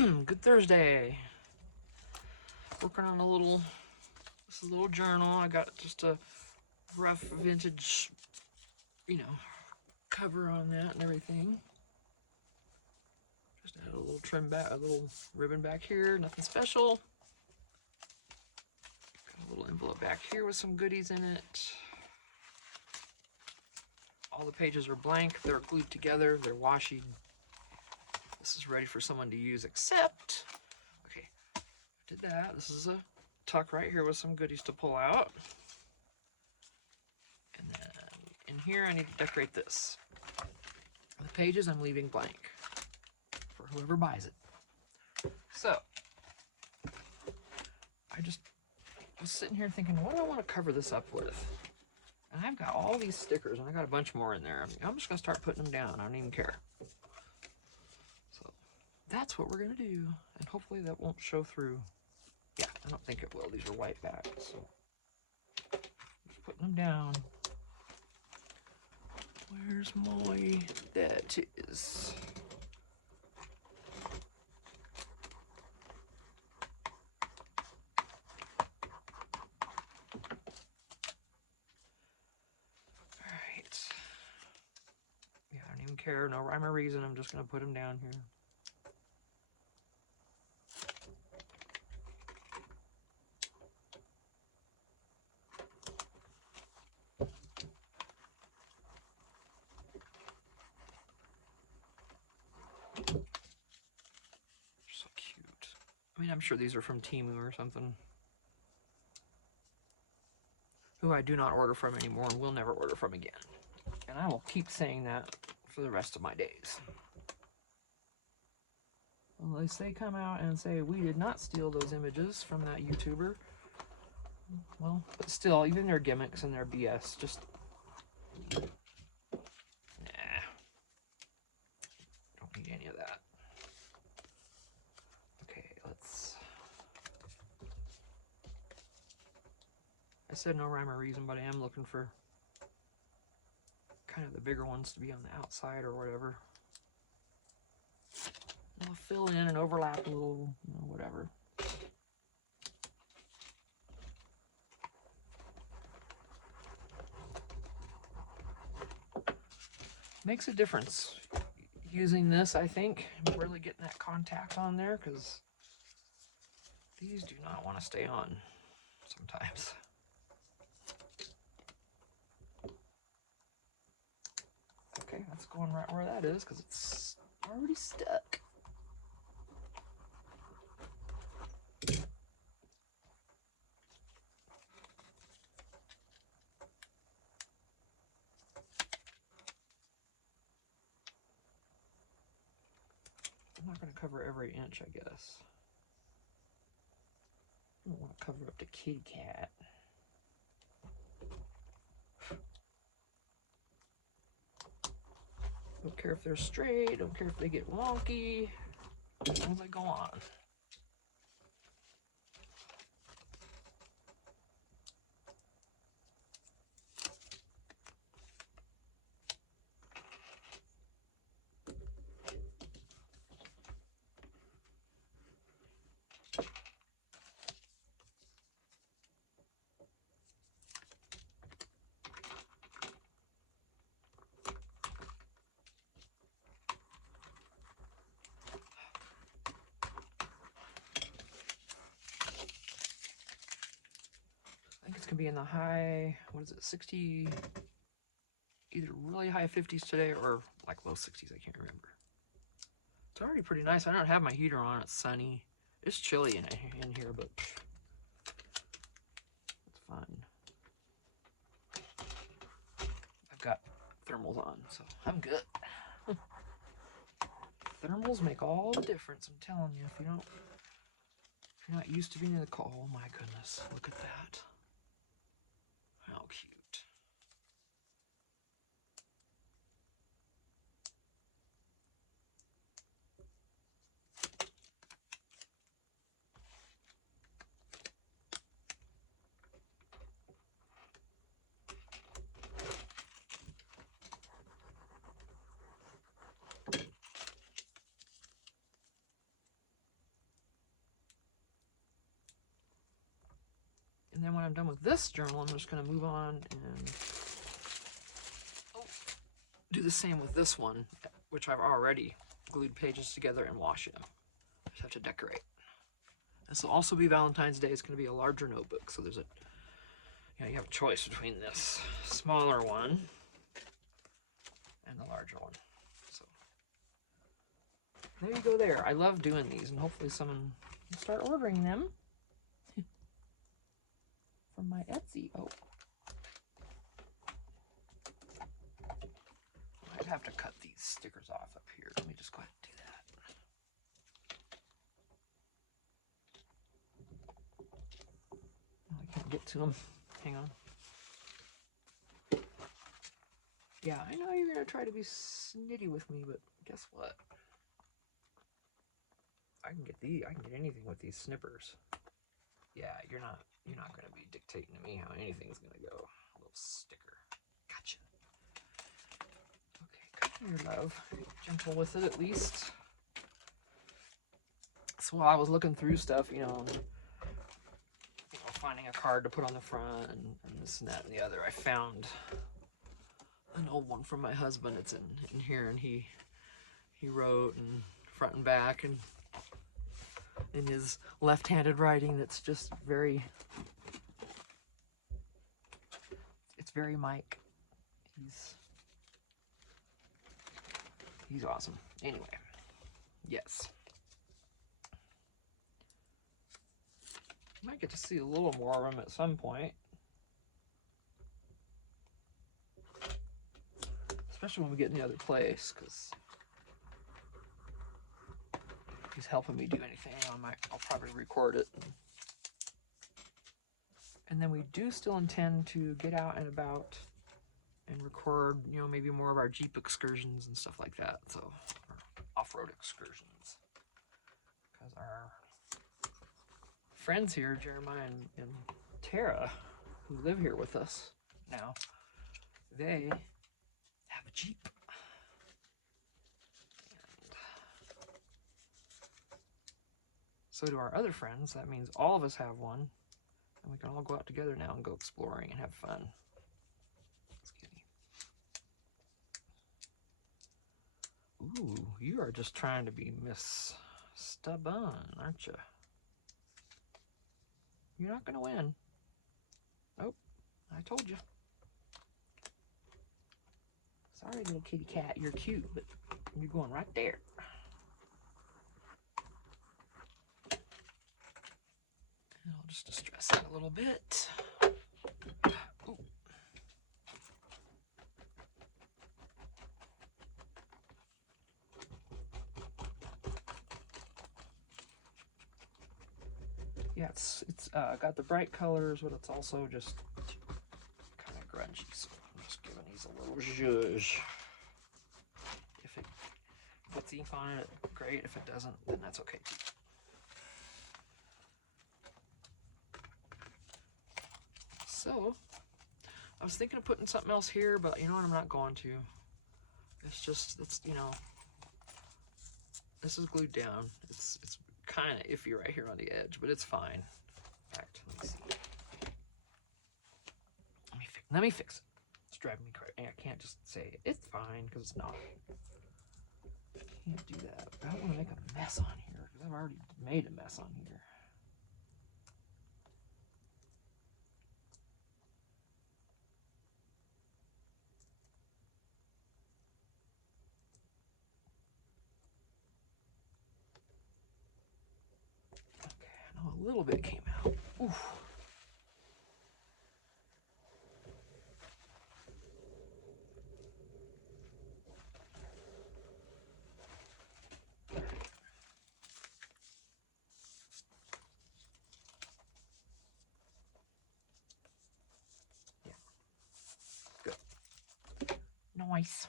Good Thursday. Working on this is a little journal. I got just a rough vintage, cover on that and everything. Just add a little trim back, a little ribbon back here, nothing special. Got a little envelope back here with some goodies in it. All the pages are blank, they're glued together, they're washi. This is ready for someone to use, except, okay, I did that. This is a tuck right here with some goodies to pull out. And then in here, I need to decorate this. The pages I'm leaving blank for whoever buys it. So, I just was sitting here thinking, what do I want to cover this up with? And I've got all these stickers, and I got a bunch more in there. I'm just going to start putting them down. I don't even care. So, that's what we're going to do. And hopefully that won't show through. Yeah, I don't think it will. These are white back. So, just putting them down. Where's my... That is... Care, no rhyme or reason. I'm just going to put them down here. So cute. I mean, I'm sure these are from Temu or something. Who I do not order from anymore and will never order from again. And I will keep saying that for the rest of my days. Unless they come out and say, we did not steal those images from that YouTuber. Well, but still, even their gimmicks and their BS, just... Nah. Don't need any of that. Okay, let's... I said no rhyme or reason, but I am looking for kind of the bigger ones to be on the outside or whatever. I'll fill in and overlap a little, whatever. Makes a difference using this, I think. I'm really getting that contact on there because these do not want to stay on sometimes. Okay, that's going right where that is because it's already stuck. I'm not going to cover every inch, I guess. I don't want to cover up the kitty cat. Don't care if they're straight, don't care if they get wonky, as long as they go on. Can be in the high, what is it, 60, either really high 50s today or like low 60s, I can't remember. It's already pretty nice. I don't have my heater on, it's sunny. It's chilly in here, but it's fun. I've got thermals on, so I'm good. Thermals make all the difference, I'm telling you. If you're not used to being in the cold, oh my goodness, look at that. How cute. And then when I'm done with this journal, I'm just going to move on and do the same with this one, which I've already glued pages together and washi them. Just have to decorate. This will also be Valentine's Day. It's going to be a larger notebook, so there's a, you have a choice between this smaller one and the larger one. So there you go there. I love doing these, and hopefully someone will start ordering them from my Etsy. Oh. I'd have to cut these stickers off up here. Let me just go ahead and do that. I can't get to them. Hang on. Yeah, I know you're gonna try to be snitty with me, but guess what? I can get anything with these snippers. Yeah, you're not gonna be dictating to me how anything's gonna go. A little sticker. Gotcha. Okay, come here, love. Gentle with it at least. So while I was looking through stuff, finding a card to put on the front and this and that and the other, I found an old one from my husband. It's in here, and he wrote and front and back and in his left-handed writing that's just it's very Mike. He's awesome. Anyway, yes. Might get to see a little more of him at some point. Especially when we get in the other place, because he's helping me do anything. I'll probably record it. And then we do still intend to get out and about and record, maybe more of our Jeep excursions and stuff like that. So, off-road excursions. Because our friends here, Jeremiah and Tara, who live here with us now, they have a Jeep. So do our other friends. That means all of us have one, and we can all go out together now and go exploring and have fun. Ooh, you are just trying to be Miss Stubborn, aren't you? You're not going to win. Nope, I told you. Sorry, little kitty cat, you're cute, but you're going right there. And I'll just distress it a little bit. Ooh. Yeah, it's got the bright colors, but it's also just kind of grungy, so I'm just giving these a little zhuzh. If it puts ink on it, great. If it doesn't, then that's okay too. So, I was thinking of putting something else here, but you know what, I'm not going to. It's this is glued down. It's kind of iffy right here on the edge, but it's fine. In fact, let me see. Let me fix it. It's driving me crazy. I can't just say it's fine, because it's not. I can't do that. I don't want to make a mess on here, because I've already made a mess on here. Okay, I know a little bit came out. Oof. Nice.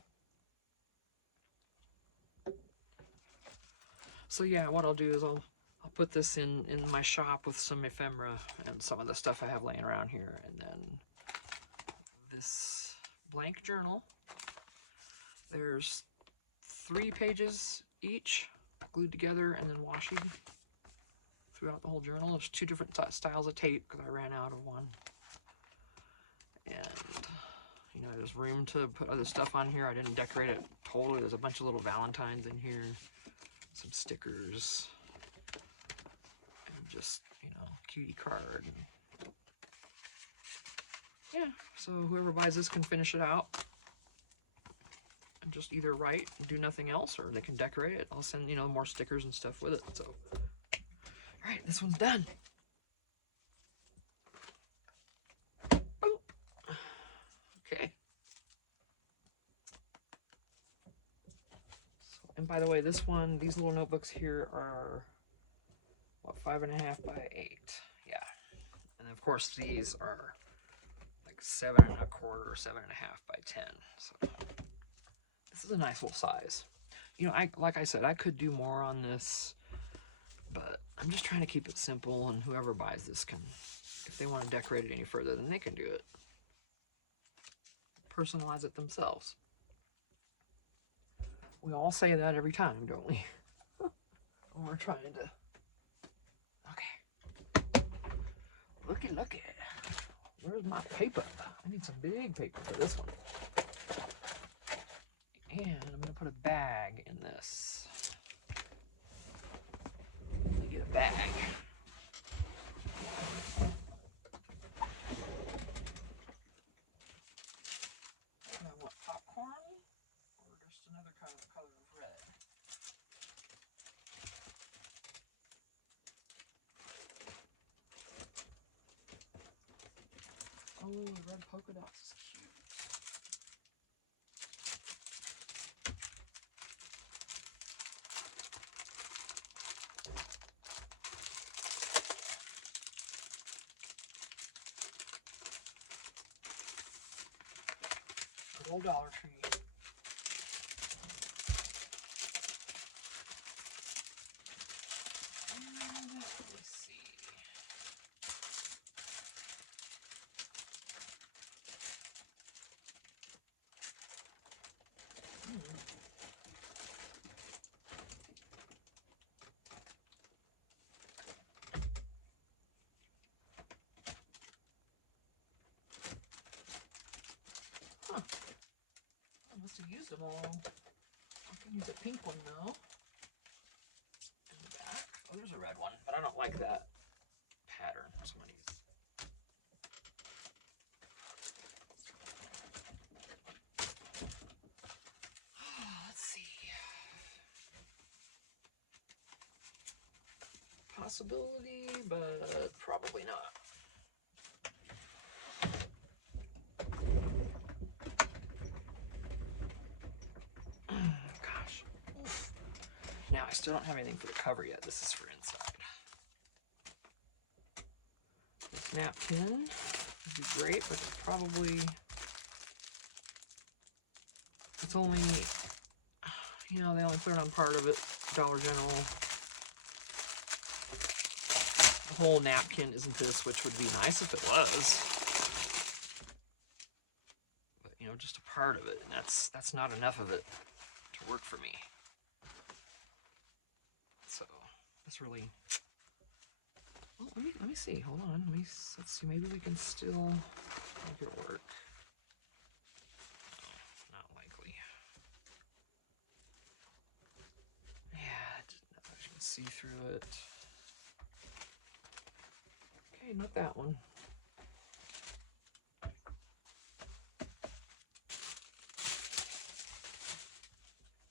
So yeah, what I'll do is I'll put this in my shop with some ephemera and some of the stuff I have laying around here, and then this blank journal. There's 3 pages each glued together and then washi throughout the whole journal. There's 2 different styles of tape because I ran out of one. And, you know, there's room to put other stuff on here. I didn't decorate it totally. There's a bunch of little Valentines in here, some stickers, and just, you know, cutie card. Yeah, so whoever buys this can finish it out and just either write and do nothing else, or they can decorate it. I'll send, you know, more stickers and stuff with it. So, all right, this one's done. Boop. Okay. So, and by the way, this one, these little notebooks here are, what, 5.5 by 8. Yeah. And of course, these are like 7.25 or 7.5 by 10. So this is a nice little size. You know, like I said, I could do more on this, but I'm just trying to keep it simple, and whoever buys this can, if they want to decorate it any further, then they can do it. Personalize it themselves. We all say that every time, don't we? When we're trying to. Okay. Looky. Where's my paper? I need some big paper for this one. And I'm going to put a bag in this. Let me get a bag. I want popcorn or just another kind of color of red. Oh, the red polka dots is cute. Good old Dollar Tree. And let's see. Huh. I must have used them all. I can use a pink one now. In the back. Oh, there's a red one, but I don't like that pattern. So I'm gonna use. Let's see. Possibility, but probably not. Gosh. Oof. Now, I still don't have anything for the cover yet. This is for inside. This napkin would be great, but it's probably, it's only, you know, they only put it on part of it. Dollar General. The whole napkin isn't this, which would be nice if it was. But, you know, just a part of it, and that's not enough of it to work for me. So that's really. Well, let me see. Hold on. Let's see. Maybe we can still make it work. No, not likely. Yeah, I can see through it. Okay, not that one.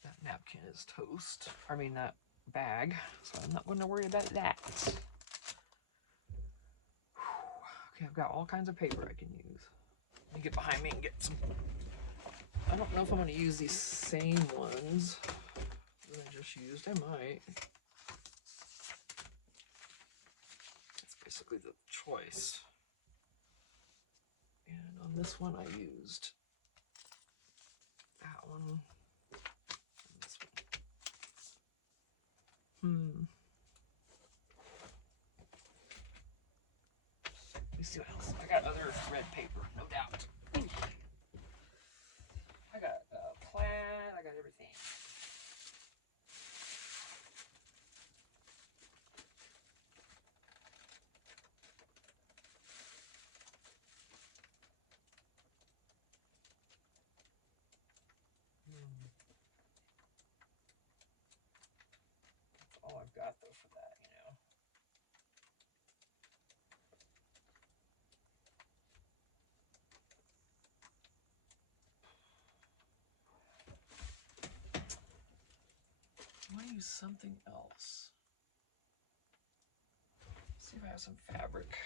That napkin is toast. I mean, that bag. So I'm not going to worry about that. Okay, I've got all kinds of paper I can use. Let me get behind me and get some. I don't know if I'm going to use these same ones that I just used. I might. That's basically the choice. And on this one, I used that one. And this one. Let me see what else. I got other red paper, no doubt. I got plaid, I got everything. that though for that, you know. I want to use something else. See if I have some fabric.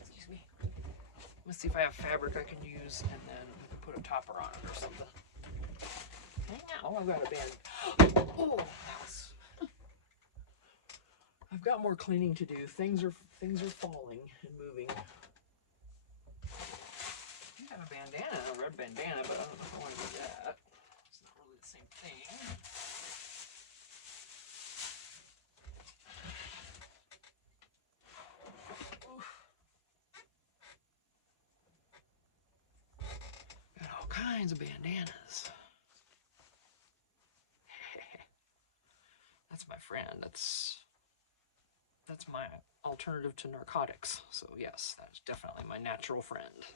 Excuse me. Let's see if I have fabric I can use and then put a topper on it or something. Hang on. Oh, I've got a band. Oh, that was... I've got more cleaning to do. Things are falling and moving. I have a bandana, a red bandana, but I don't know if I want to do that. It's not really the same thing. Got all kinds of bandanas. That's my friend. That's my alternative to narcotics. So yes, that's definitely my natural friend.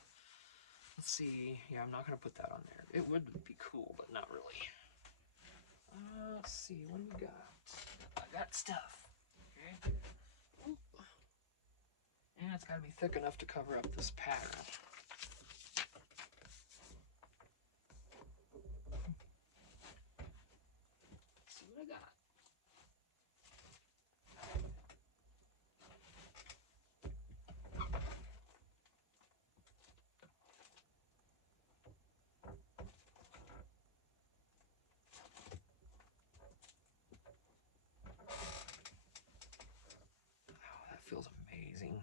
Let's see. Yeah, I'm not going to put that on there. It would be cool, but not really. Let's see. What do we got? I got stuff. Okay. And it's got to be thick enough to cover up this pattern. Let's see what I got. Feels amazing.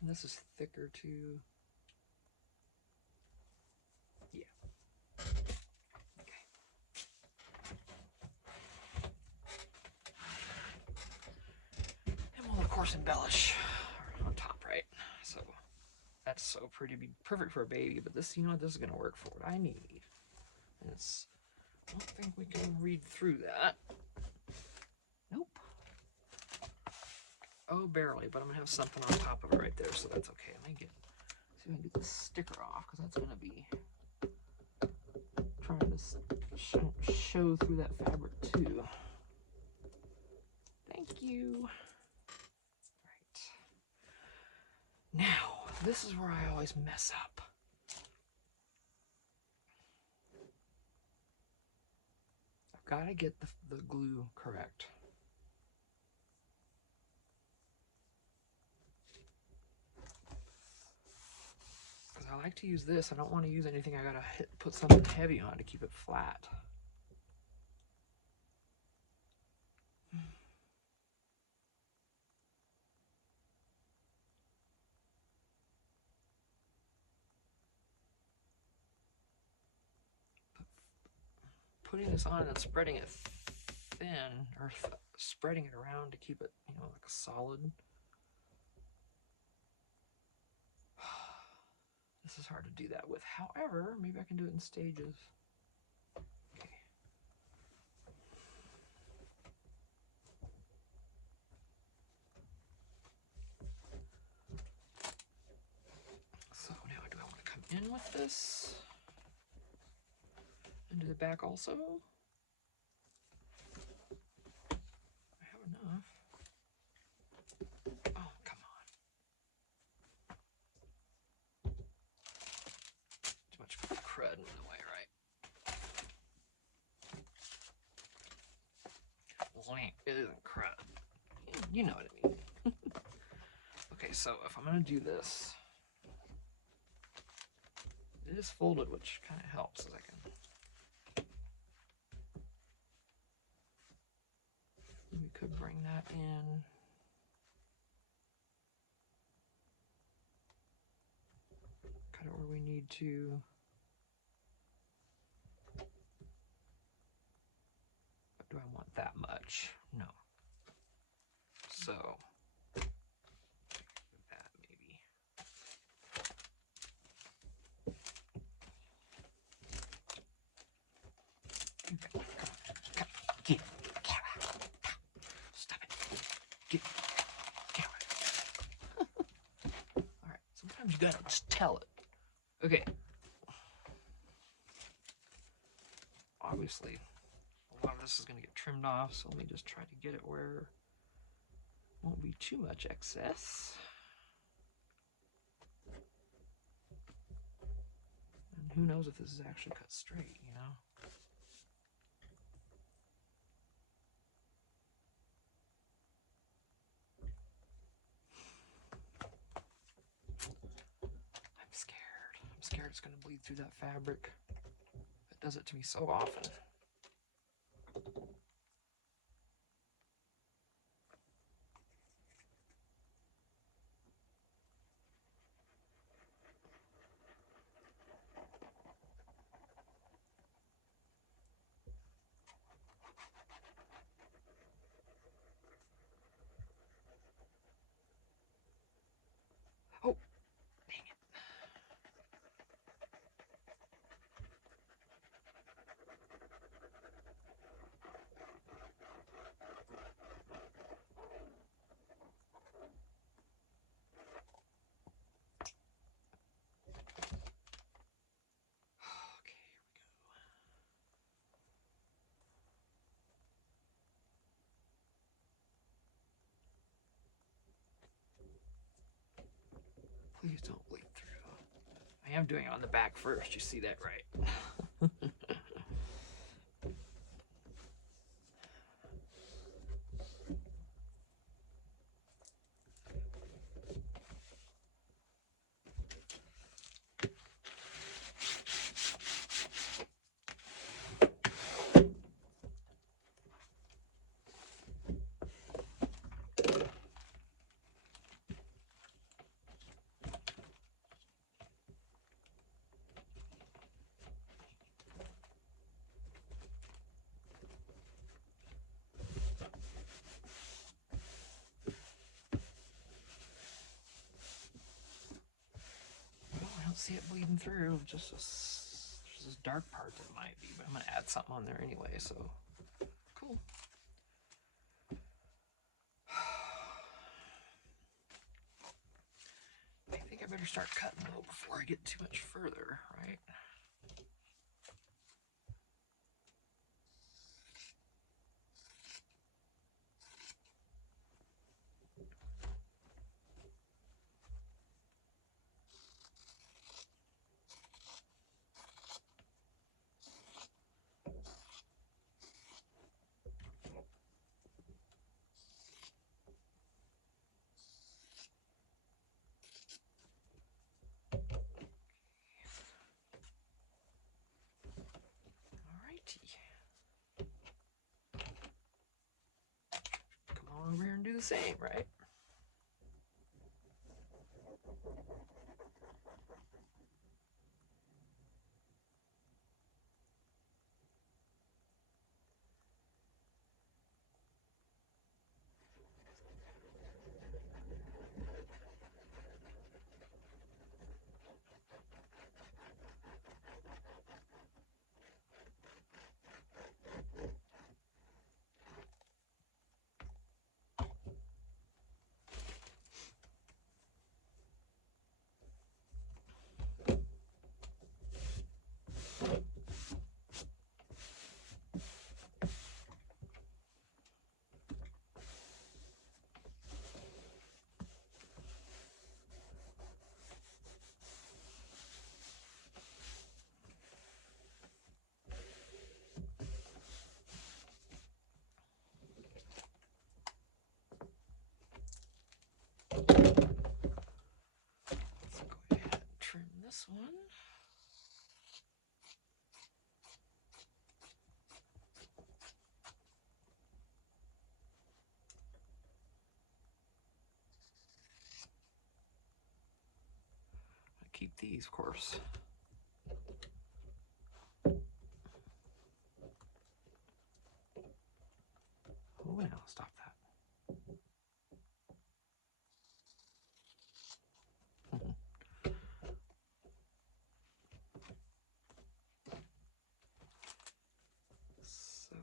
And this is thicker too. Yeah. Okay. And we'll of course embellish on top, right? So that's so pretty, be perfect for a baby, but this, you know, this is gonna work for what I need. And it's, I don't think we can read through that. Nope. Oh, barely, but I'm gonna have something on top of it right there, so that's okay. Let me see if I can get the sticker off, because that's gonna be trying to show through that fabric too. Thank you. Right. Now, this is where I always mess up. I've got to get the glue correct. Because I like to use this. I don't want to use anything I got to put something heavy on to keep it flat. Putting this on and spreading it thin, or spreading it around to keep it, you know, like a solid. This is hard to do that with. However, maybe I can do it in stages. Okay. So now do I want to come in with this? And do the back also? I have enough. Oh, come on. Too much crud in the way, right? It isn't crud. You know what I mean. Okay, so if I'm going to do this, it is folded, which kind of helps as I can. We could bring that in. Cut it where we need to. But do I want that much? No. So, that maybe. Okay. Get Kara. Stop it. Get Kara. All right. Sometimes you gotta just tell it. Okay. Obviously, a lot of this is going to get trimmed off, so let me just try to get it where it won't be too much excess. And who knows if this is actually cut straight, you know? I'm scared. I'm scared it's going to bleed through that fabric. It does it to me so often. Oh, dang it. Okay, please don't bleed through. I am doing it on the back first. You see that, right? I don't see it bleeding through. Just this dark part that might be, but I'm gonna add something on there anyway. So cool. I think I better start cutting though before I get too much further, right? Alrighty. Come on over here and do the same, right? Let's go ahead and trim this one. Keep these, of course. Oh, no, stop that. So,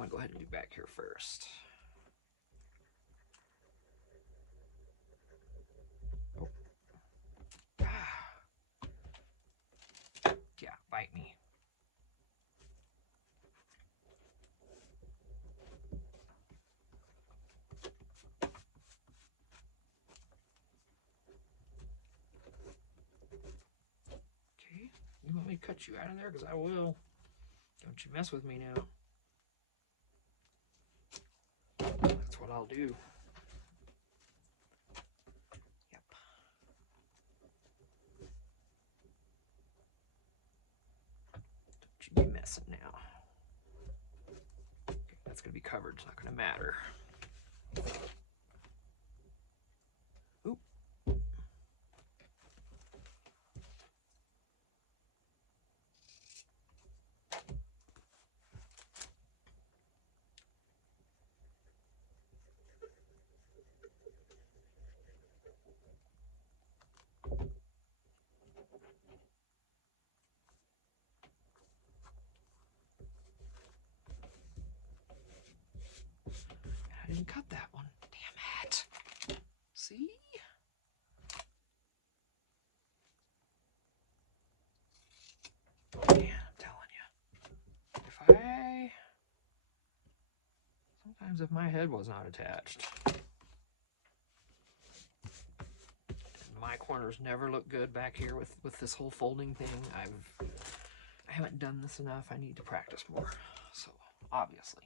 going to go ahead and do back here first. Oh. Yeah, bite me. Okay, you want me to cut you out of there? Because I will. Don't you mess with me now. That's what I'll do. Yep. Don't you be messing now. Okay, that's going to be covered. It's not going to matter. Oop. I didn't cut that one. Damn it. See? Man, I'm telling you. Sometimes if my head was not attached, my corners never look good back here with this whole folding thing. I haven't done this enough. I need to practice more. So, obviously.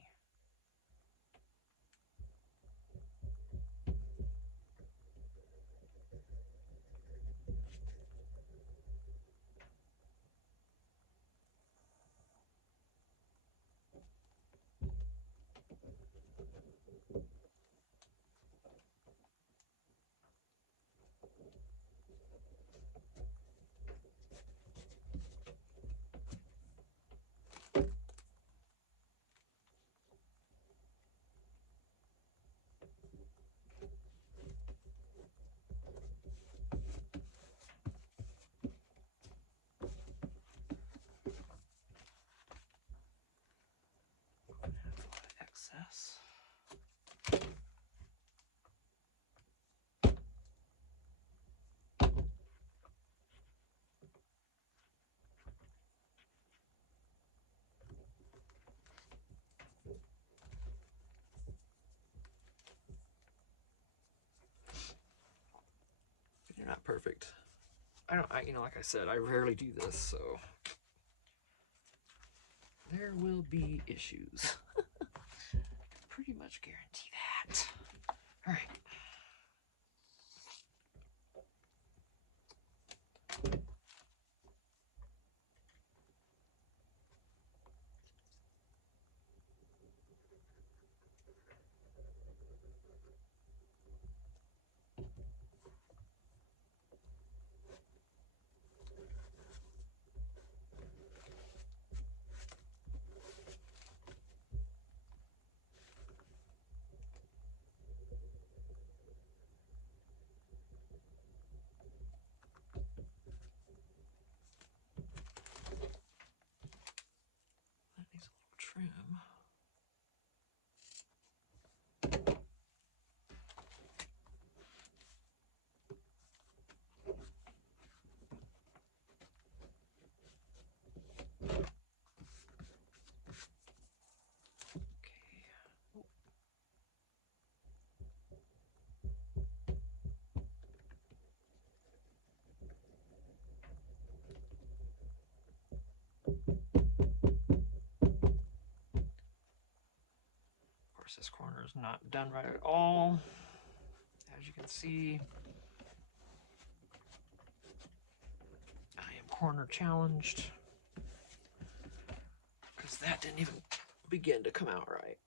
Excess. You're not perfect. You know, like I said, I rarely do this, so there will be issues. Pretty much guarantee that. All right. That needs a little trim. This corner is not done right at all. As you can see, I am corner challenged because that didn't even begin to come out right.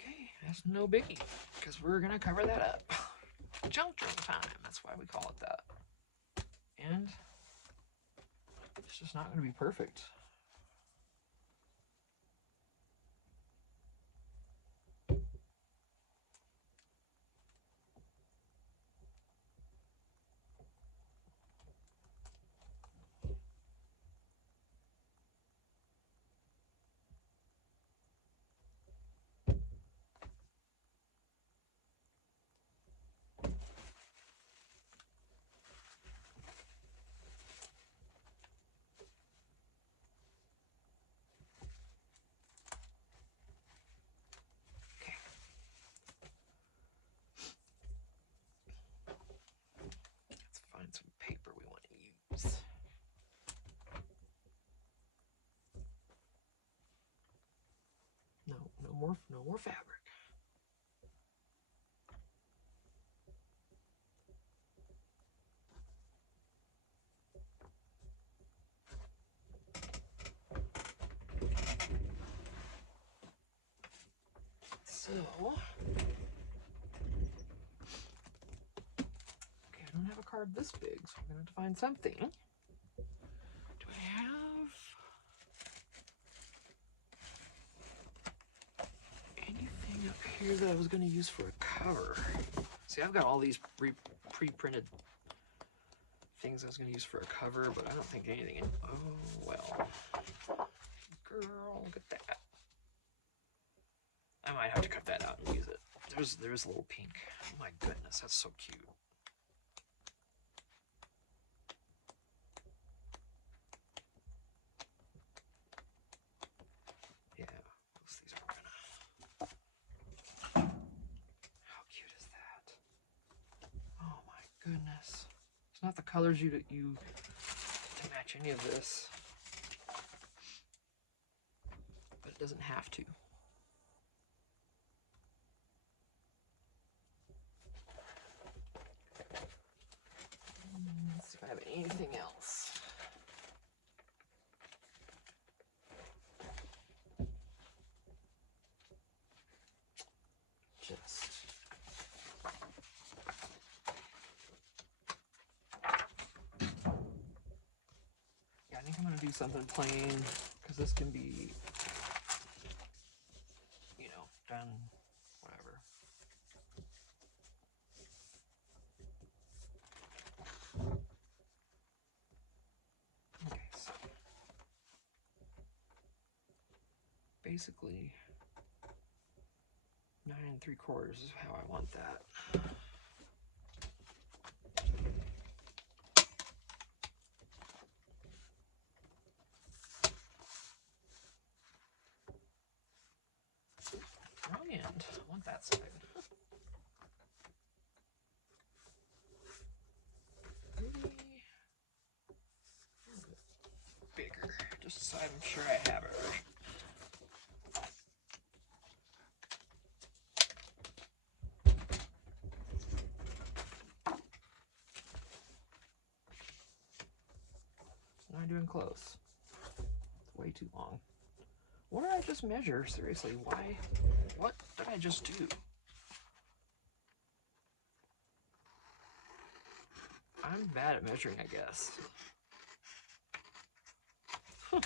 Okay, that's no biggie because we're gonna cover that up. Junk drawer time, that's why we call it that. And it's just not gonna be perfect. more fabric. So, okay, I don't have a card this big, so I'm gonna have to find something. Do I have anything up here that I was gonna use for a cover? See, I've got all these pre-printed things I was gonna use for a cover, but I don't think anything in, oh, well. Girl, look at that. I might have to cut that out and use it. There's a little pink. Oh my goodness, that's so cute. Yeah, these are gonna. How cute is that? Oh my goodness. It's not the colors you to match any of this, but it doesn't have to. Let's see if I have anything else. Just yeah, I think I'm gonna do something plain because this can be, you know, done whatever. Okay, so basically 9 3/4 is how I want that. Wrong end. I want that side. Maybe bigger, just so I'm sure I have it right. Not doing close. It's way too long. What did I just measure? Seriously, why? What did I just do? I'm bad at measuring, I guess. Go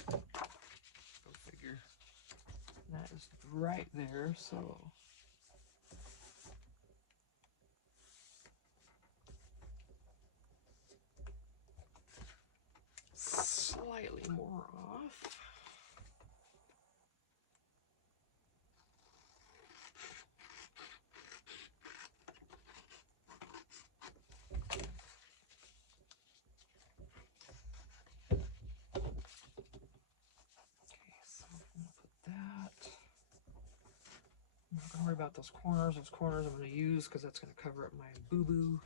figure. That is right there, so. Slightly more off. I'm not going to worry about those corners. Those corners I'm going to use because that's going to cover up my boo-boo.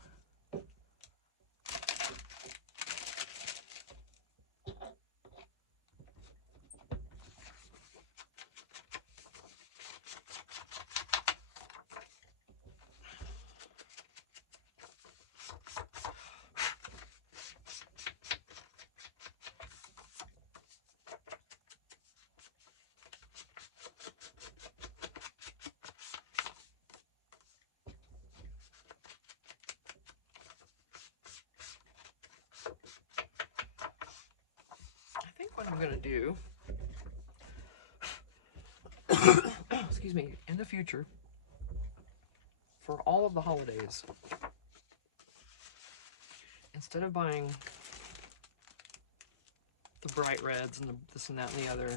What I'm going to do, excuse me, in the future, for all of the holidays, instead of buying the bright reds and the this and that and the other,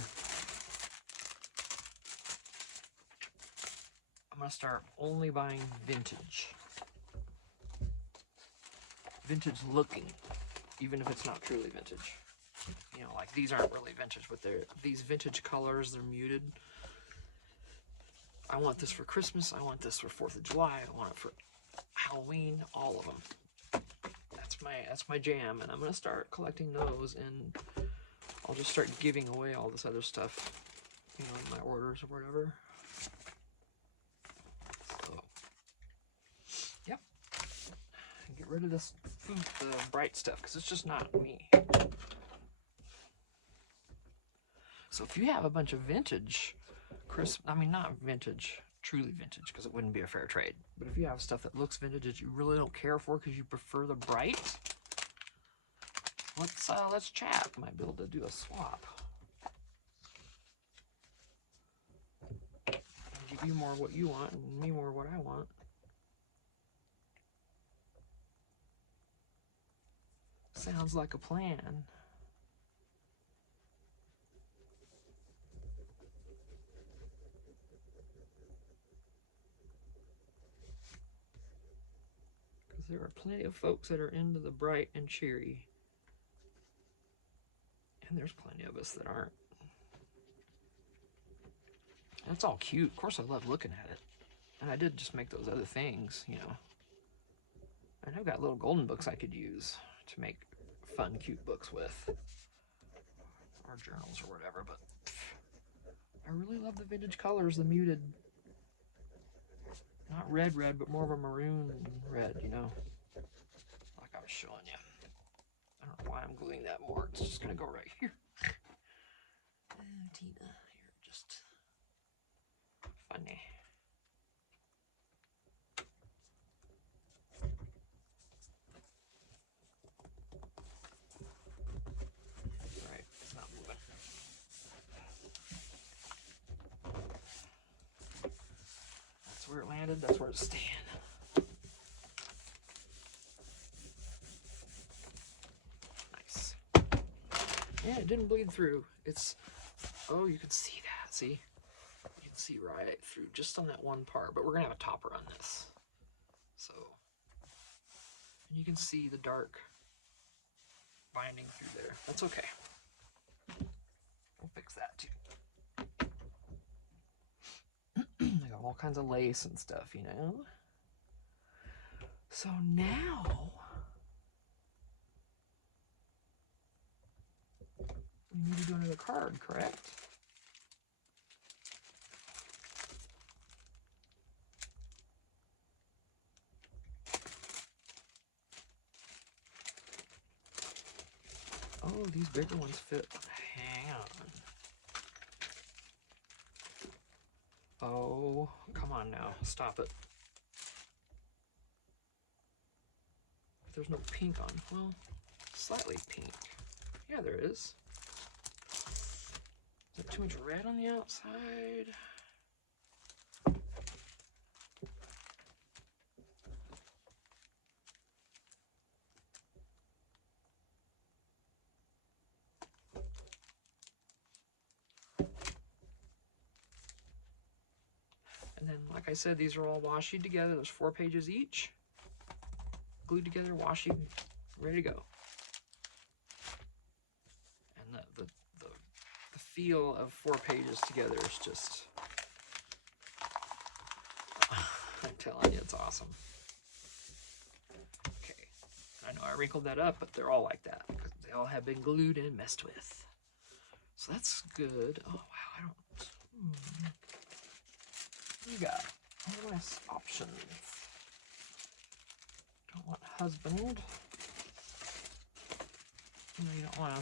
I'm going to start only buying vintage. Vintage looking, even if it's not truly vintage. You know, like these aren't really vintage, but they're these vintage colors, they're muted. I want this for Christmas, I want this for 4th of July, I want it for Halloween, all of them. That's my jam, and I'm gonna start collecting those, and I'll just start giving away all this other stuff, you know, in my orders or whatever. rid of this food, the bright stuff, because it's just not me. So if you have a bunch of vintage I mean not vintage, truly vintage, because it wouldn't be a fair trade, but if you have stuff that looks vintage that you really don't care for because you prefer the bright, let's chat. Might be able to do a swap. I'll give you more what you want and me more what I want. Sounds like a plan. Because there are plenty of folks that are into the bright and cheery. And there's plenty of us that aren't. And it's all cute. Of course I love looking at it. And I did just make those other things, you know. And I've got little golden books I could use to make fun, cute books with. Or journals or whatever, but I really love the vintage colors, the muted, not red, but more of a maroon red, you know, like I was showing you. I don't know why I'm gluing that more. It's just gonna go right here. Tina, you're just funny. Right, it's not moving. That's where it landed, that's where it's staying. Nice. Yeah, it didn't bleed through. It's, oh, you can see that, see? You can see right through just on that one part, but we're gonna have a topper on this. So, and you can see the dark binding through there. That's okay. We'll fix that too. I got all kinds of lace and stuff, you know? So now we need to do another card, correct? Oh, these bigger ones fit. Hang on. Oh, come on now. Stop it. There's no pink on. Well, slightly pink. Yeah, there is. Is there too much red on the outside? And then, like I said, these are all washi together. There's 4 pages each. Glued together, washi, ready to go. And the feel of 4 pages together is just, I'm telling you, it's awesome. Okay, I know I wrinkled that up, but they're all like that because they all have been glued and messed with. So that's good. Oh wow, I don't. You got all nice options. Don't want husband. No, you don't want to.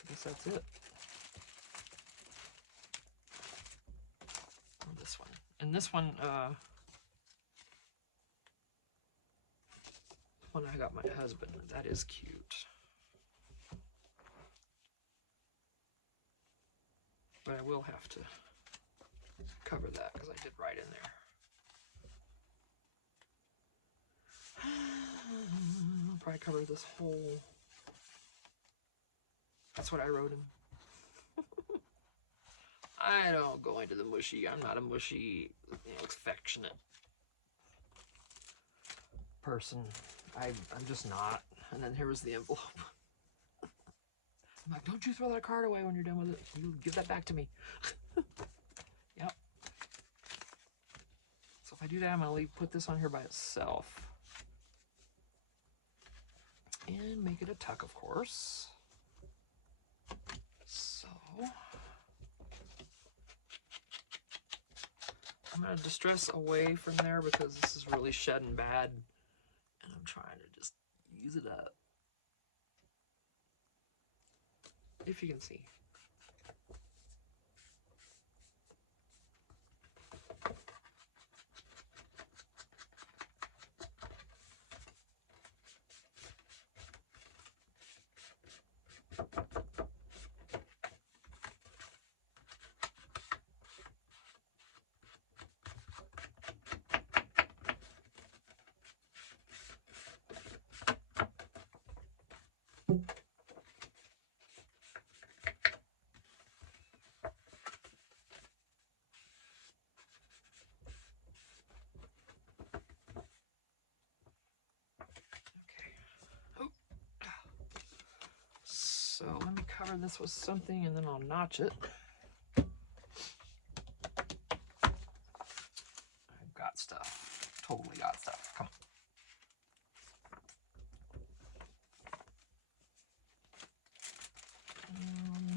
I guess that's it. Or this one. And this one, when I got my husband, that is cute. But I will have to cover that because I did write in there. I'll probably cover this whole. That's what I wrote him. I don't go into the mushy. I'm not a mushy, affectionate person. I'm just not. And then here was the envelope. I'm like, don't you throw that card away when you're done with it. You give that back to me. Yep. So if I do that, I'm gonna put this on here by itself. And make it a tuck, of course. So I'm going to distress away from there because this is really shedding bad. And I'm trying to just use it up. If you can see. So let me cover this with something and then I'll notch it. I've got stuff. Totally got stuff. Come on.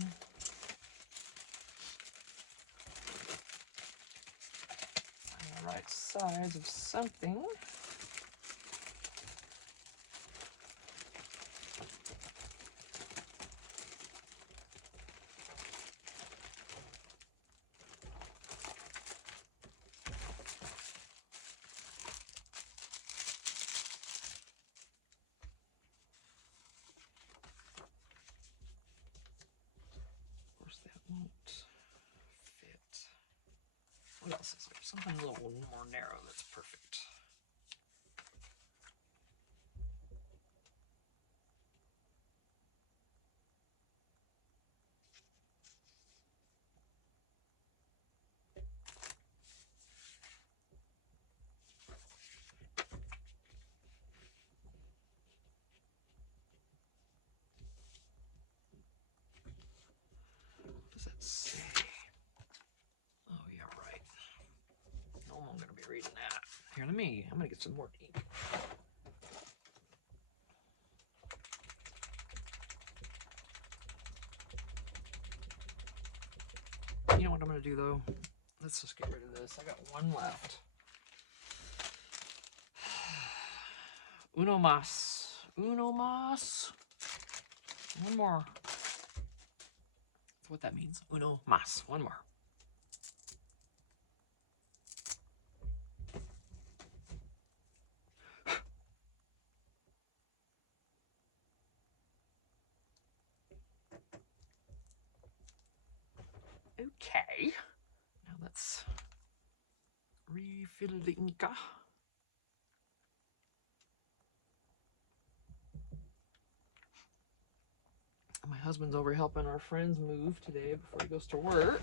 Find the right size of something. Won't fit. What else is there? Something a little more narrow that's perfect. What does that say? Oh yeah, right. No, I'm gonna be reading that. Here, I'm gonna get some more ink. You know what I'm gonna do though? Let's just get rid of this. I got one left. Uno mas. Uno mas. One more. That's what that means. Uno mas. One more. Okay. Now let's refill the Inca. My husband's over helping our friends move today before he goes to work.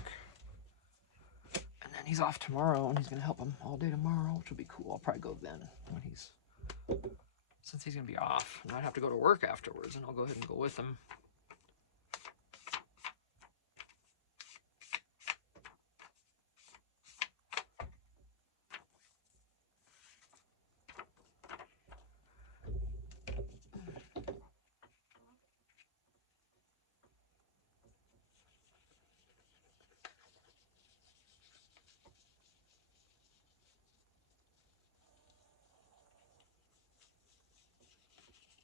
And then he's off tomorrow and he's going to help them all day tomorrow, which will be cool. I'll probably go then when since he's going to be off. And I have to go to work afterwards and I'll go ahead and go with him.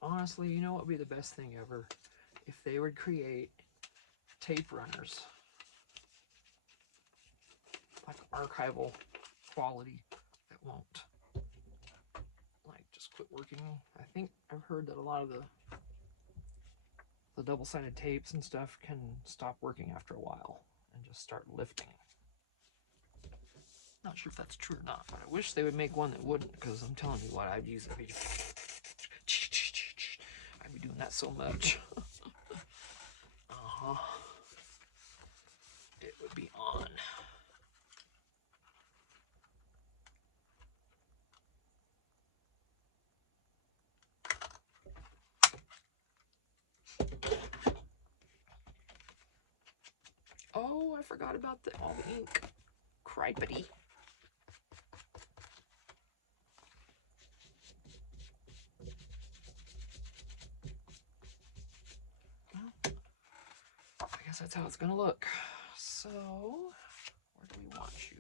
Honestly, you know what would be the best thing ever? If they would create tape runners. Like archival quality that won't like just quit working. I think I've heard that a lot of the double-sided tapes and stuff can stop working after a while and just start lifting. Not sure if that's true or not, but I wish they would make one that wouldn't, because I'm telling you what, I'd be doing that so much. It would be on. Oh, I forgot about all the ink. Cripity. Well, I guess that's how it's gonna look. So, where do we want you?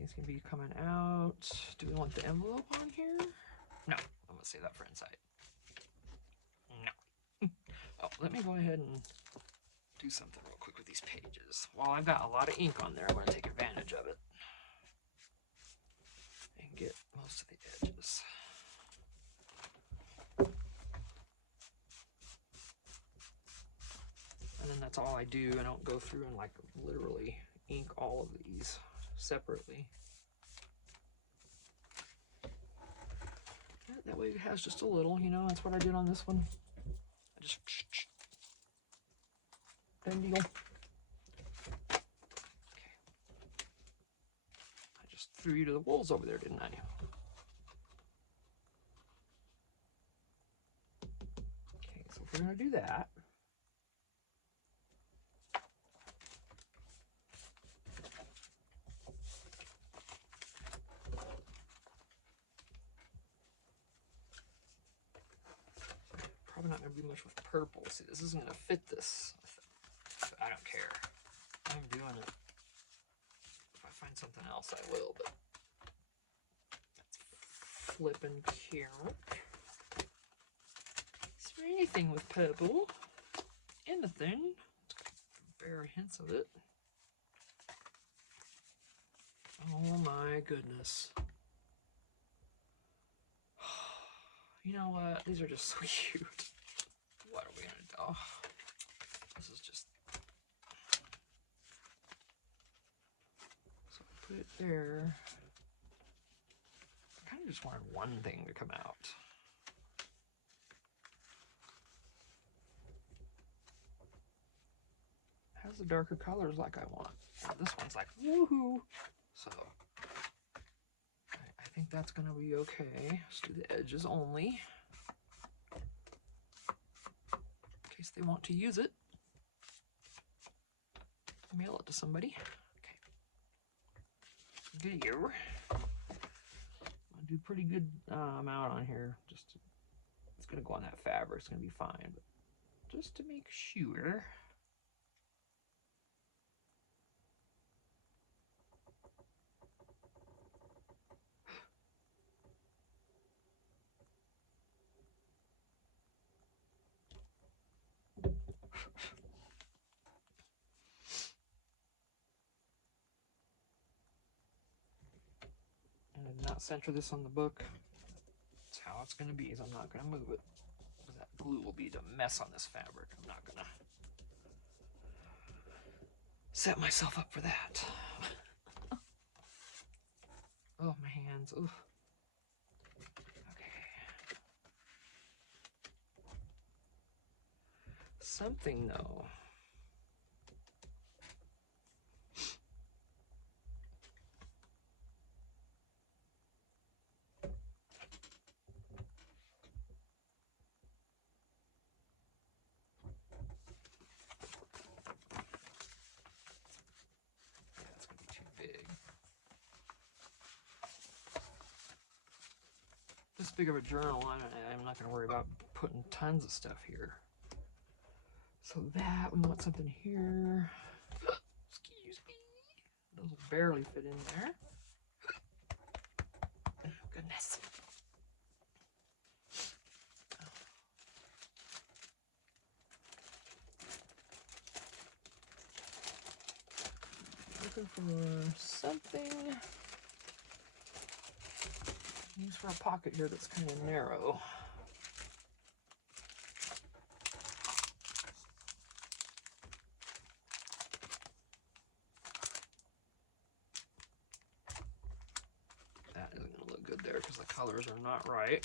Something's gonna be coming out. Do we want the envelope on here? No, I'm gonna save that for inside. No. Oh, let me go ahead and do something real quick with these pages. While I've got a lot of ink on there, I'm gonna take advantage of it and get most of the edges. And then that's all I do. I don't go through and like literally ink all of these separately. That way it has just a little, you know, that's what I did on this one. I just, done deal. Okay. I just threw you to the wolves over there, didn't I? Okay, so if we're gonna do that, probably not going to do much with purple. See, this isn't going to fit this. I don't care. I'm doing it. If I find something else, I will, but let's flip and count. Is there anything with purple? Anything? Bare hints of it. Oh my goodness. You know what? These are just so cute. What are we going to do? Oh, this is just... So I put it there. I kind of just wanted one thing to come out. Has the darker colors like I want. Now this one's like, woohoo! So, I think that's going to be okay. Let's do the edges only. In case they want to use it. Mail it to somebody. Okay. Good year. I'll do pretty good amount on here. It's going to go on that fabric. It's going to be fine. But just to make sure. And I did not center this on the book. That's how it's going to be. Is I'm not going to move it. That glue will be the mess on this fabric. I'm not going to set myself up for that. Oh, my hands. Oof. Okay. Something though. This big of a journal, I'm not going to worry about putting tons of stuff here. So that, we want something here. Excuse me. Those will barely fit in there. Oh, goodness. Looking for something. Use for a pocket here that's kind of narrow. That isn't going to look good there because the colors are not right.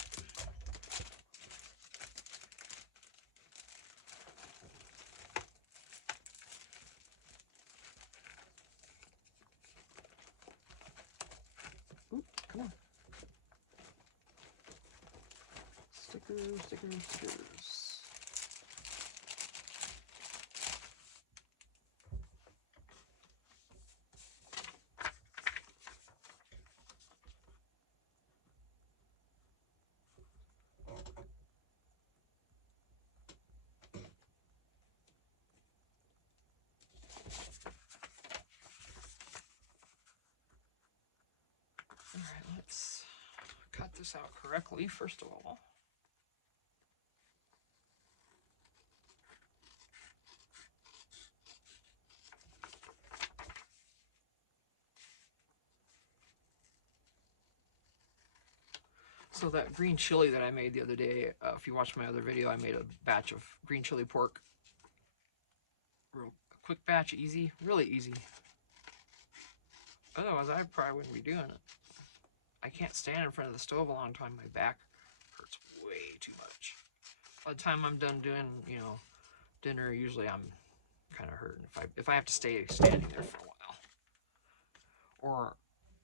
Oop, come on. Stickers, stickers, stickers. this out correctly, first of all. So that green chili that I made the other day, if you watched my other video, I made a batch of green chili pork. Real quick batch, easy, really easy. Otherwise, I probably wouldn't be doing it. I can't stand in front of the stove a long time. My back hurts way too much. By the time I'm done doing, you know, dinner, usually I'm kind of hurting if I have to stay standing there for a while. Or,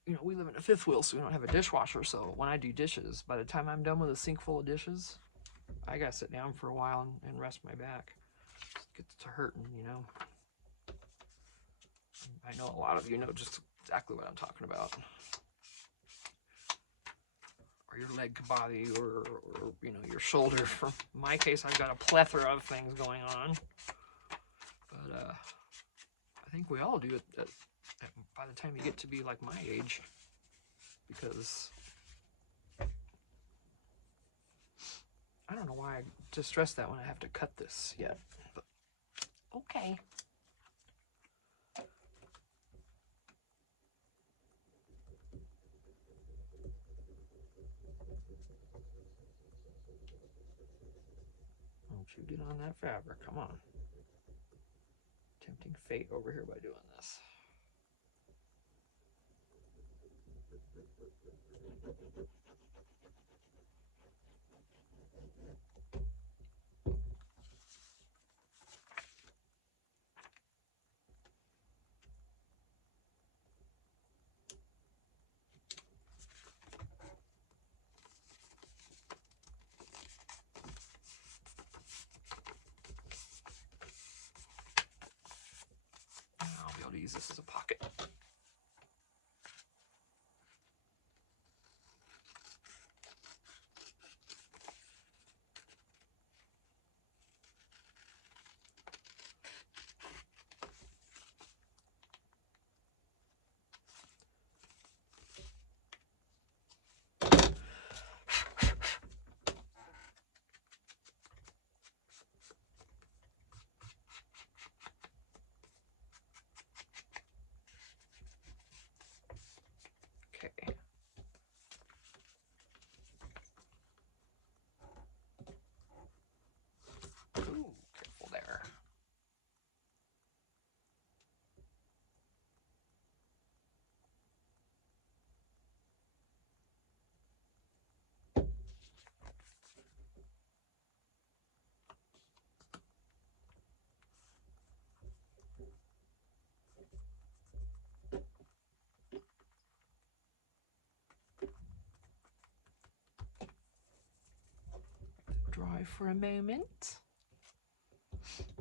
you know, we live in a fifth wheel, so we don't have a dishwasher. So when I do dishes, by the time I'm done with a sink full of dishes, I gotta sit down for a while and rest my back. It gets to hurting, you know. I know a lot of you know just exactly what I'm talking about. Or your leg could bother you, or you know, your shoulder. For my case, I've got a plethora of things going on. But I think we all do it by the time you get to be like my age, because I don't know why to stress that when I have to cut this yet. But okay. Don't you get on that fabric, come on. Tempting fate over here by doing this. I'll be able to use this as a pocket. Okay. Ooh, careful there. Dry for a moment.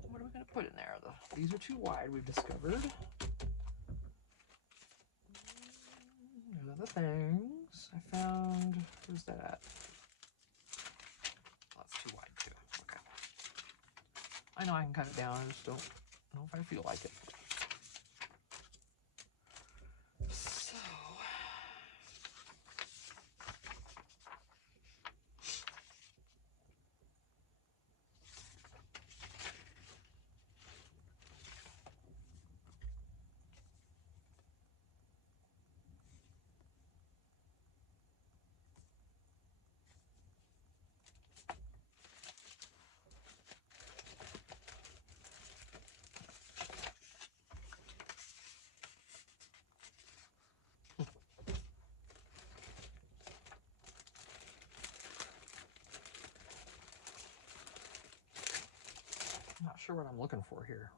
What are we going to put in there? These are too wide, we've discovered. There's other things. I found, where's that at? Oh, it's too wide too. Okay. I know I can cut it down, I just don't know if I feel like it. So, I'm not sure what I'm looking for here.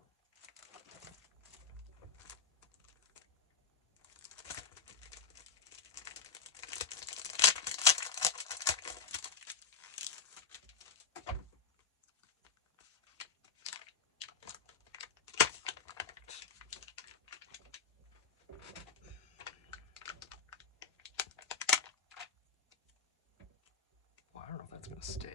Well, I don't know if that's going to stay.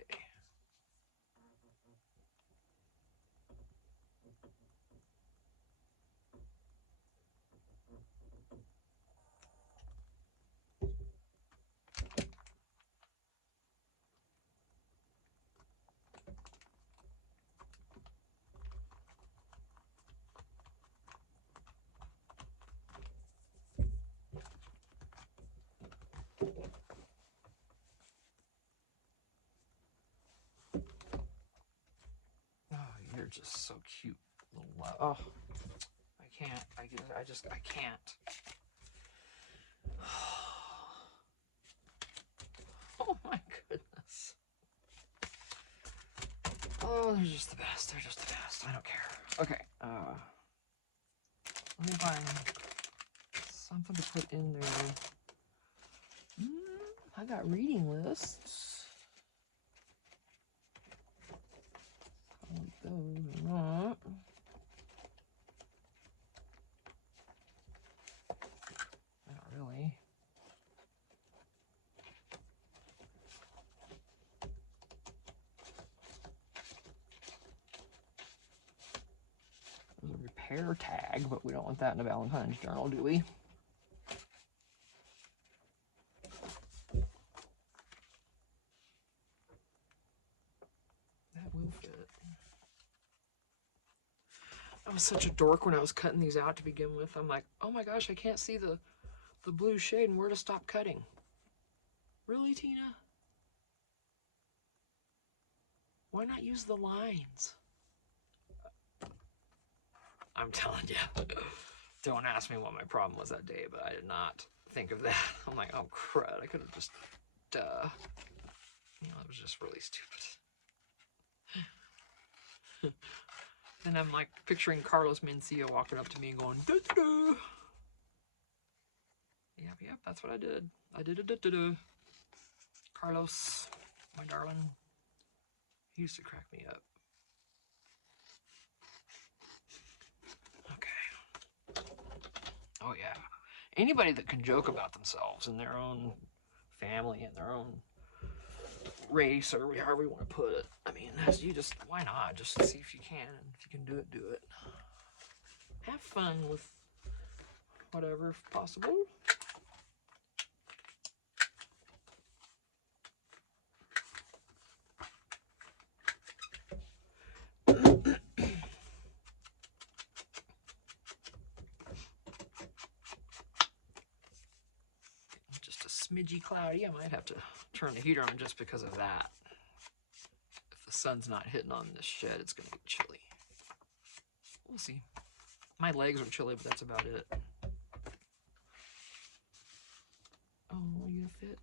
they're just so cute. Oh, I can't. I can't. Oh my goodness. Oh, they're just the best. They're just the best. I don't care. Okay. Let me find something to put in there. I got reading lists. Like those or not. Not really. There's a repair tag, but we don't want that in a Valentine's journal, do we? That will fit. I was such a dork when I was cutting these out to begin with. I'm like, oh my gosh, I can't see the blue shade and where to stop cutting. Really, Tina? Why not use the lines? I'm telling you. Don't ask me what my problem was that day, but I did not think of that. I'm like, oh crud, I could have just, you know, it was just really stupid. Then I'm like picturing Carlos Mencia walking up to me and going, da-da-da. Yep, that's what I did. I did a da-da-da. Carlos, my darling, he used to crack me up. Okay. Oh yeah. Anybody that can joke about themselves and their own family and their own race or however you want to put it. I mean, you just, why not? Just see if you can, and if you can do it, do it. Have fun with whatever if possible. Just a smidgy cloudy. I might have to turn the heater on just because of that. If the sun's not hitting on this shed, it's going to get chilly. We'll see. My legs are chilly, but that's about it. Oh, you gonna fit?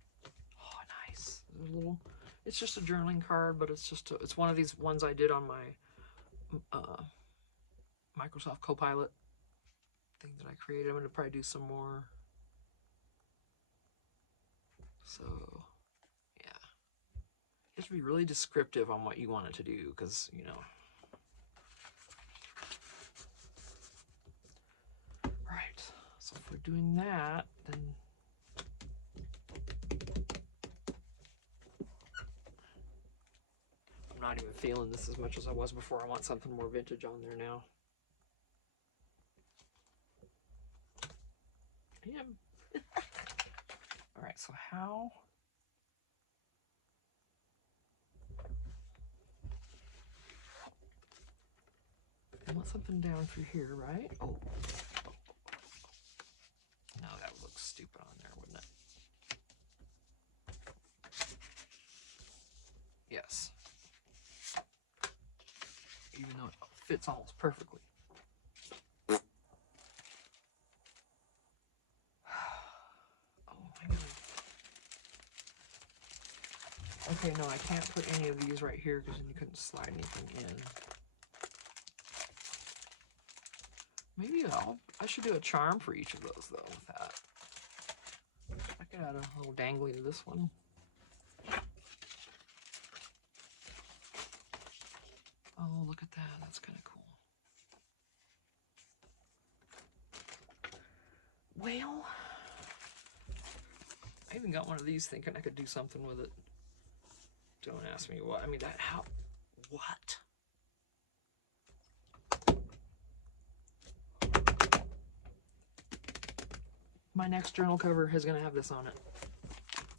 Oh, nice. A little. It's just a journaling card, but it's just it's one of these ones I did on my Microsoft Copilot thing that I created. I'm gonna probably do some more. So, yeah, you have to be really descriptive on what you want it to do, because you know. Right. So if we're doing that, then. I'm not even feeling this as much as I was before. I want something more vintage on there now. Damn. All right, so how? I want something down through here, right? Oh. No, that would look stupid on there, wouldn't it? Yes. Even though it fits almost perfectly. Oh my God. Okay, no, I can't put any of these right here because then you couldn't slide anything in. Maybe I should do a charm for each of those though with that. I could add a little dangly to this one. Oh, look at that. That's kind of cool. Well, I even got one of these thinking I could do something with it. Don't ask me what. I mean, what? My next journal cover is going to have this on it.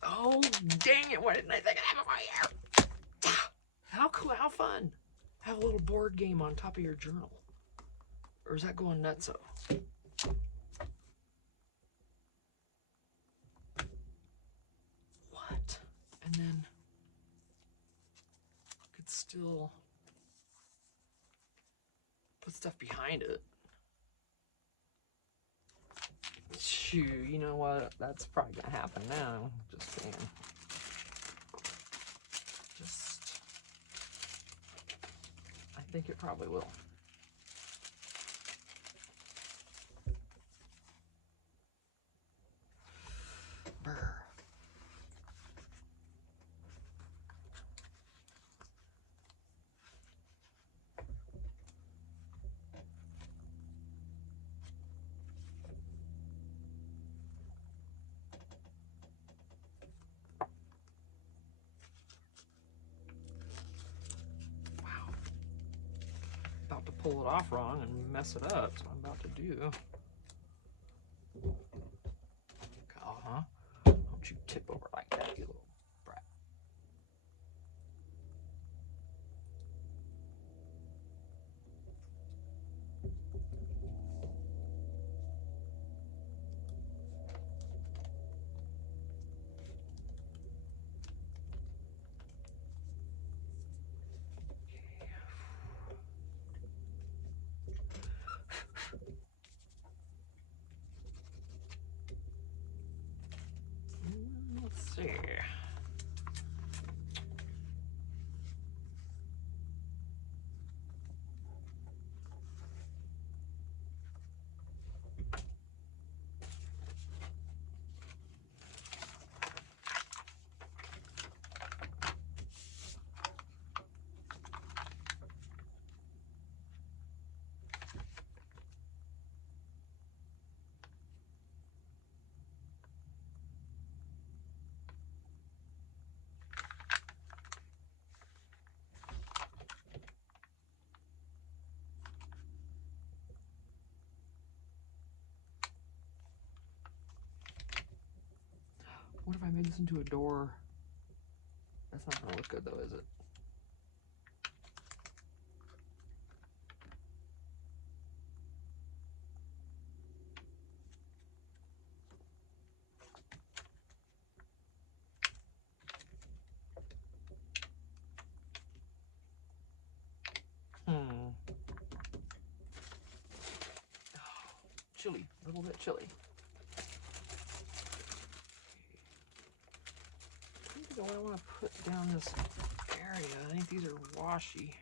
Oh, dang it. Why didn't I think of that before here? How cool, how fun. Have a little board game on top of your journal. Or is that going nutso? What? And then I could still put stuff behind it. Shoot, you know what? That's probably gonna happen now. Just saying. I think it probably will. Brr. About to pull it off wrong and mess it up. That's what I'm about to do. Uh-huh. Don't you tip over like that, you little brat. Let's see. What if I made this into a door? That's not gonna look good though, is it? Chilly, a little bit chilly. I think the way I want to put down this area, I think these are washy.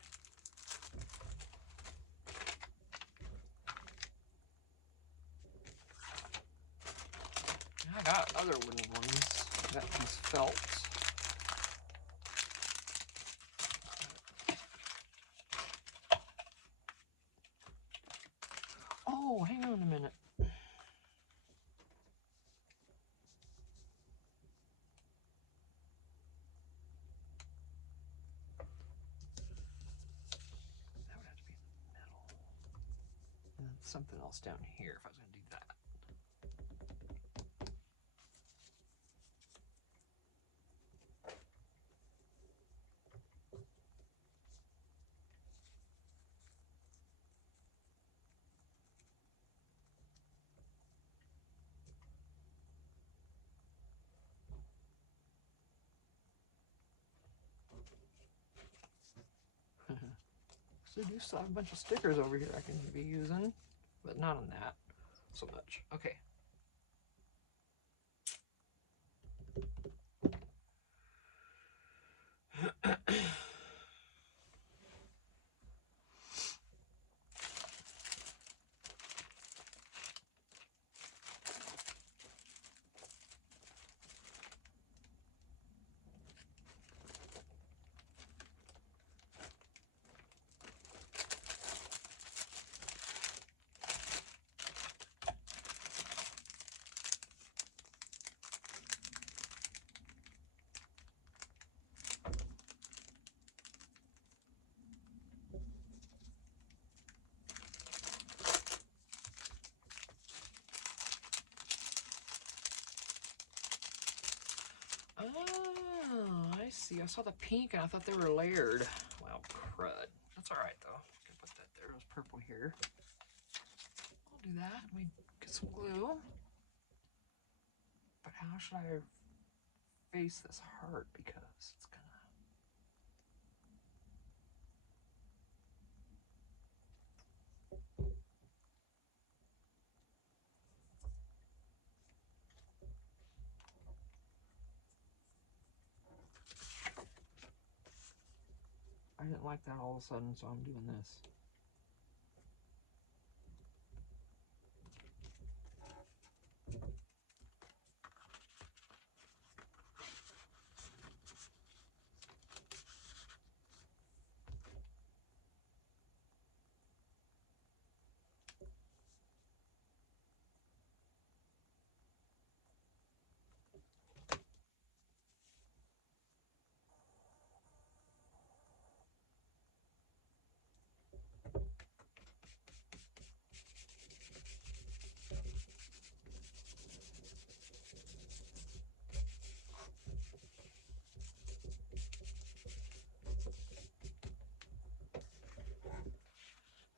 I got other wooden ones. I got these felts. Oh, hang on a minute. That would have to be in the middle. And then something else down here if I was going to do that. So I do still have a bunch of stickers over here I can be using, but not on that so much. Okay. Oh, I see. I saw the pink and I thought they were layered. Well, crud. That's all right, though. I can put that there. It was purple here. I'll do that. Let me get some glue. But how should I face this heart? Because it's gonna... didn't like that all of a sudden, so I'm doing this.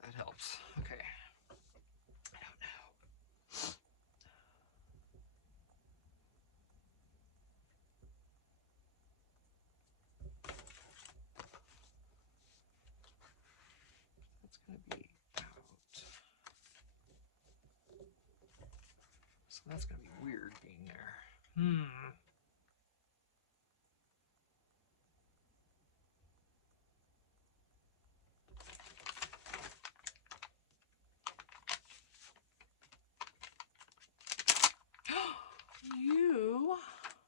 That helps. Okay. I don't know. That's going to be out. So that's going to be weird being there. You.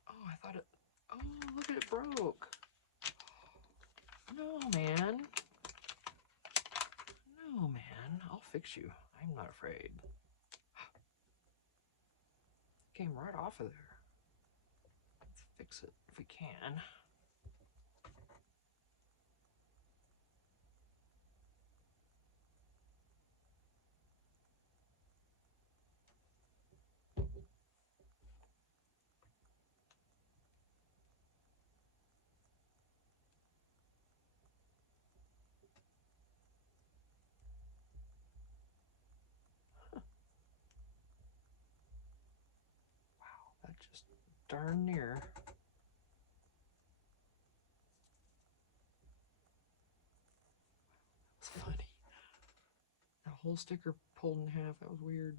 Oh, I thought it. Oh, look at it broke. No, man. No, man. I'll fix you. I'm not afraid. Came right off of there. Let's fix it if we can. That just darn near. It's funny. That whole sticker pulled in half. That was weird.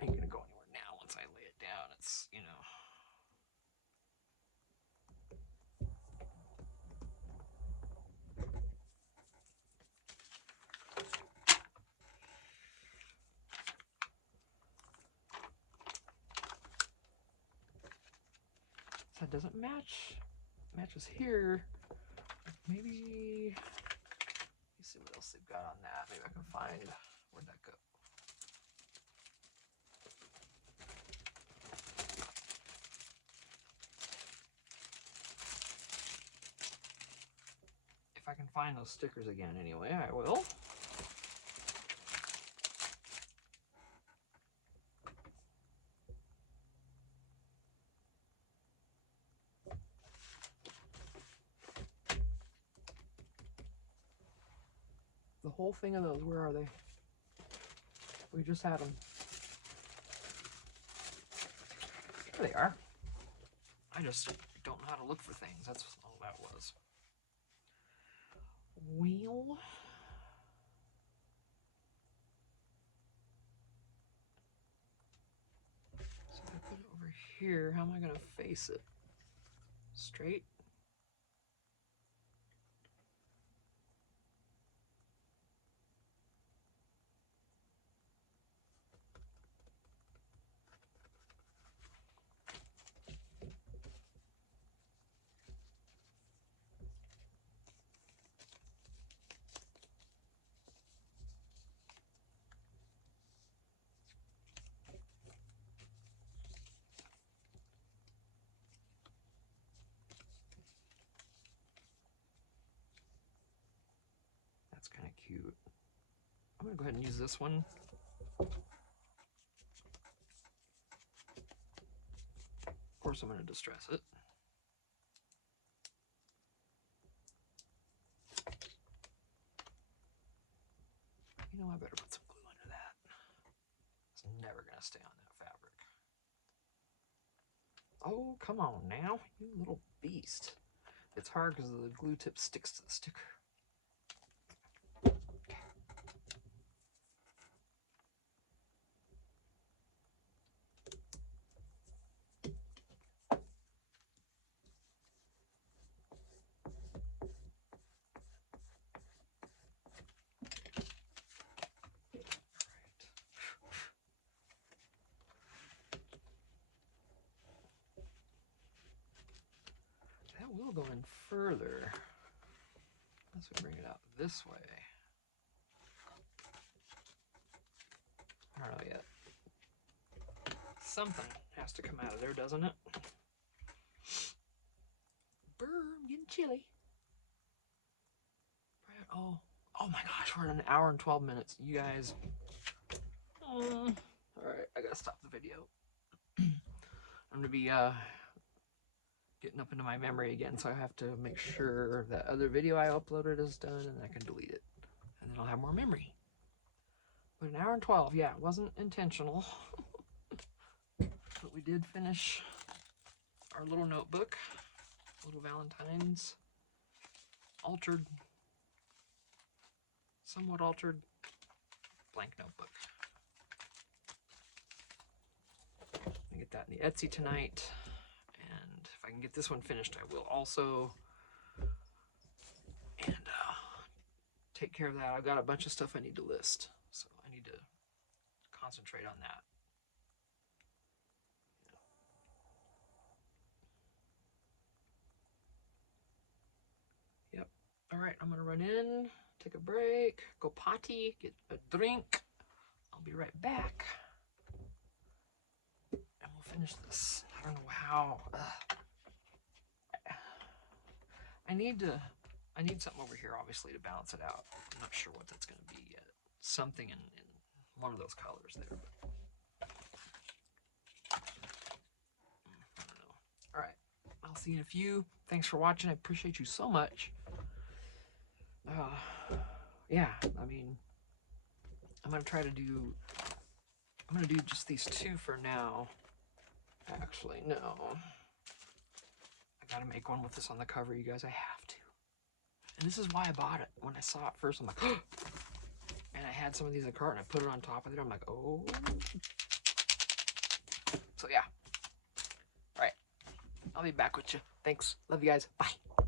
I ain't gonna go anywhere now once I lay it down. It's, you know. So it doesn't match. It matches here. Maybe. Let's see what else they've got on that. Maybe I can find. Where'd that go? If I can find those stickers again anyway, I will. The whole thing of those, where are they? We just had them. There they are. I just don't know how to look for things. That's all that was. Well, so if I put it over here, how am I going to face it? Straight? That's kind of cute. I'm going to go ahead and use this one. Of course, I'm going to distress it. You know, I better put some glue under that. It's never going to stay on that fabric. Oh, come on now, you little beast. It's hard because the glue tip sticks to the sticker. we'll go in further. Let's bring it out this way. I don't know yet. Something has to come out of there, doesn't it? Brr, I'm getting chilly. Oh my gosh, we're at an hour and 12 minutes. You guys. All right, I gotta stop the video. I'm gonna be getting up into my memory again, so I have to make sure that other video I uploaded is done and I can delete it. And then I'll have more memory. But an hour and 12, yeah, it wasn't intentional. But we did finish our little notebook, little Valentines, altered, somewhat altered blank notebook. I get that in the Etsy tonight, and if I can get this one finished, I will also. And take care of that. I've got a bunch of stuff I need to list, so I need to concentrate on that. Yep. All right, I'm gonna run in, take a break, go potty, get a drink. I'll be right back, and we'll finish this. I don't know how. I need something over here, obviously, to balance it out. I'm not sure what that's going to be yet. Something in one of those colors there. But I don't know. All right. I'll see you in a few. Thanks for watching. I appreciate you so much. Yeah, I mean, I'm going to do just these two for now. Actually, no. I got to make one with this on the cover, you guys. I have to. And this is why I bought it. When I saw it first, I'm like, oh! And I had some of these in the cart, and I put it on top of it. I'm like, oh. So, yeah. All right. I'll be back with you. Thanks. Love you guys. Bye.